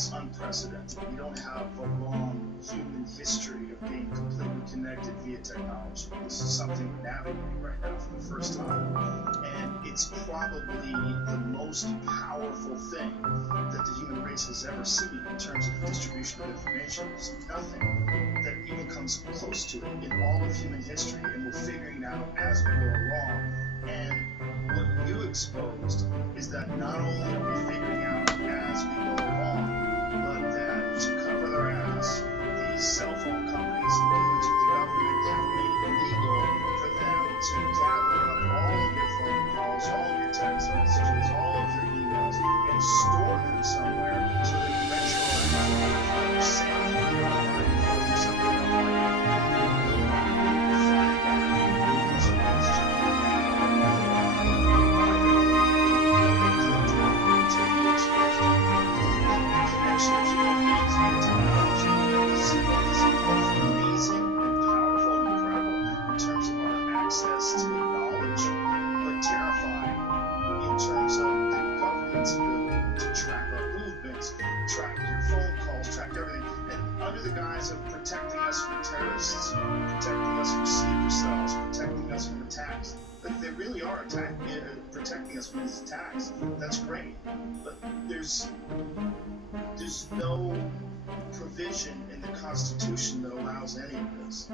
it's unprecedented. We don't have a long human history of being completely connected via technology. This is something we're navigating right now for the first time. And it's probably the most powerful thing that the human race has ever seen in terms of the distribution of information. There's nothing that even comes close to it in all of human history, and we're figuring it out as we go along. And what you exposed is that not only are we figuring out as we go along, but that to cover their ass, these cell phone companies engaged with the government have made it illegal for them to gather up all of your phone calls, all of your text messages, all of your emails, and store them somewhere so they can retroactively send you online or do something else like that. Access to knowledge, but terrifying in terms of the government's ability to track our movements, track your phone calls, track everything, and under the guise of protecting us from terrorists, protecting us from sleeper cells, protecting us from attacks. But they really are protecting us from these attacks. That's great, but there's no provision in the Constitution that allows any of this.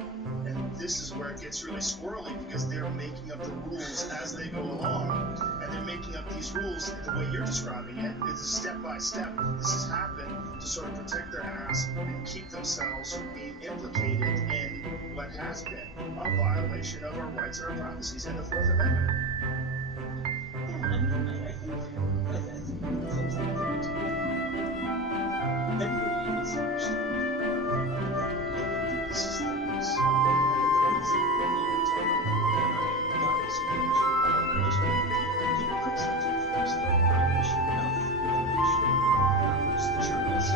And this is where it gets really squirrely, because they're making up the rules as they go along, and they're making up these rules the way you're describing it. It's step by step. This has happened to sort of protect their ass and keep themselves from being implicated in what has been a violation of our rights and our privacies in the Fourth Amendment. Yeah, I mean, I think the things that everybody is understanding these things. The things that we talk about, God is most people criticize it first, though, not issue enough information. As the journalists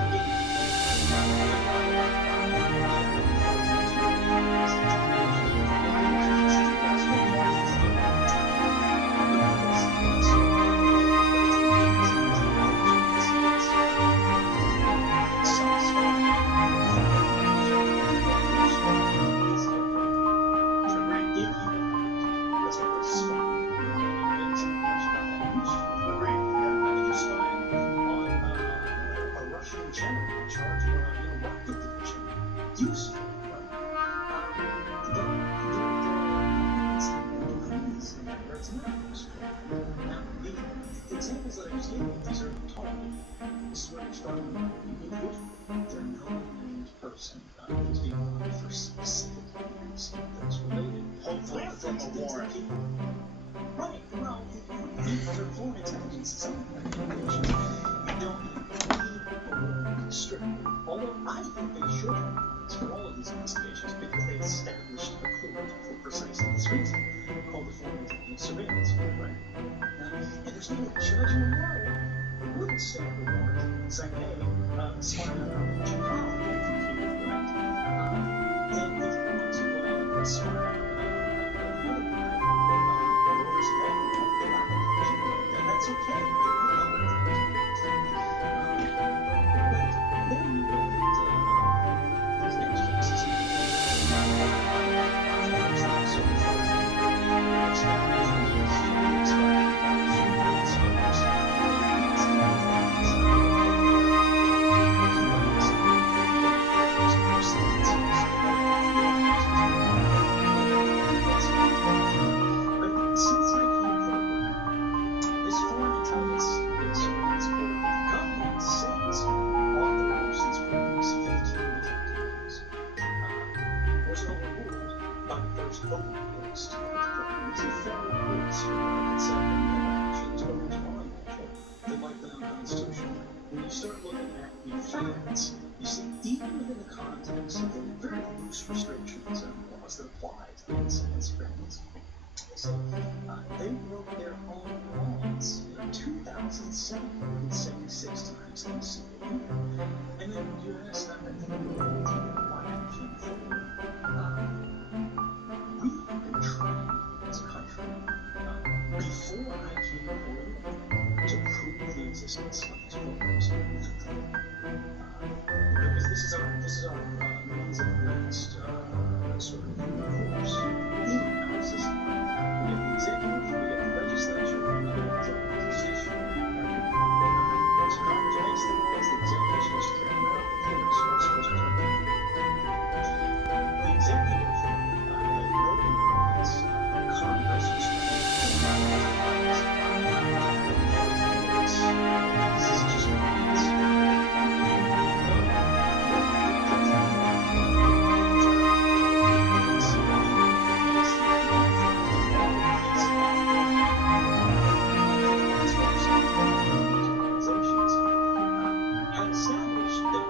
established that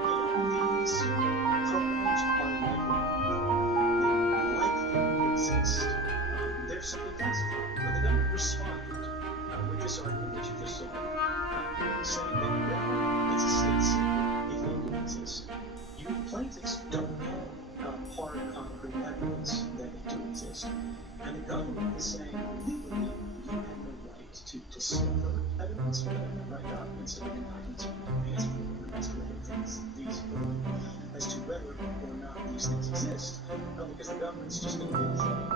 these programs are likely. They likely exist. They're simply classified. But the government responded with this argument that you just saw, saying that, well, it's a state secret if they do exist. You plaintiffs don't have hard, concrete evidence that they do exist. And the government is saying, legally, you have no right to discover evidence for them, write documents that can documents advance for them as to whether these as to whether or not these things exist. Because the government's just going to give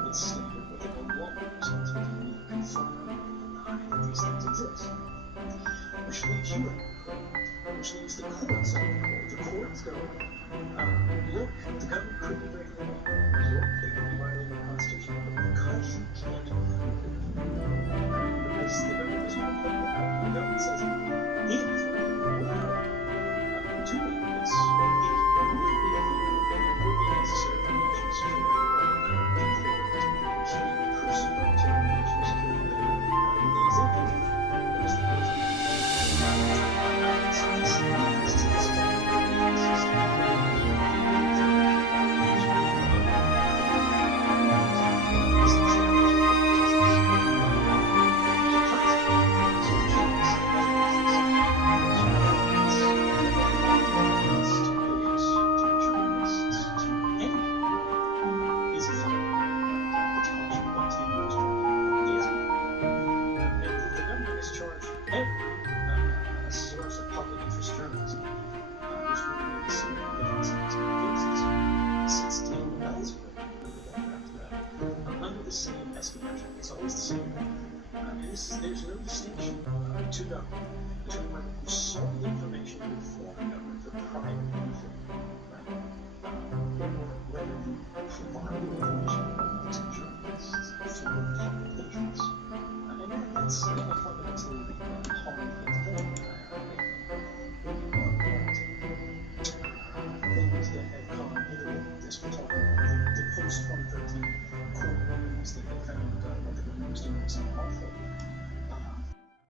its standard what they call lawyers to confirm and deny that these things exist. Which leaves you out of court, which leaves the courts out of court. The courts go, look, the government could be breaking the law. Look, they could be violating the Constitution. But because you can't prove it, because the government is not putting it out, the government says, if we're allowed to make this, it would be necessary for national security. The court can't pursue to national security the executive. Because the court's source of public interest journalism, who's really made a significant difference in these cases, since Daniel Ellsworth, under the same espionage, it's always the same. And there's no distinction to government between one who sold information to the foreign government for private benefit, right? Or whether you provide information to journalists for public interest. And that's fundamentally harmful thing. Things that have come into this, we're talking about the post-2013 court rulings that they found what the government was doing was unlawful.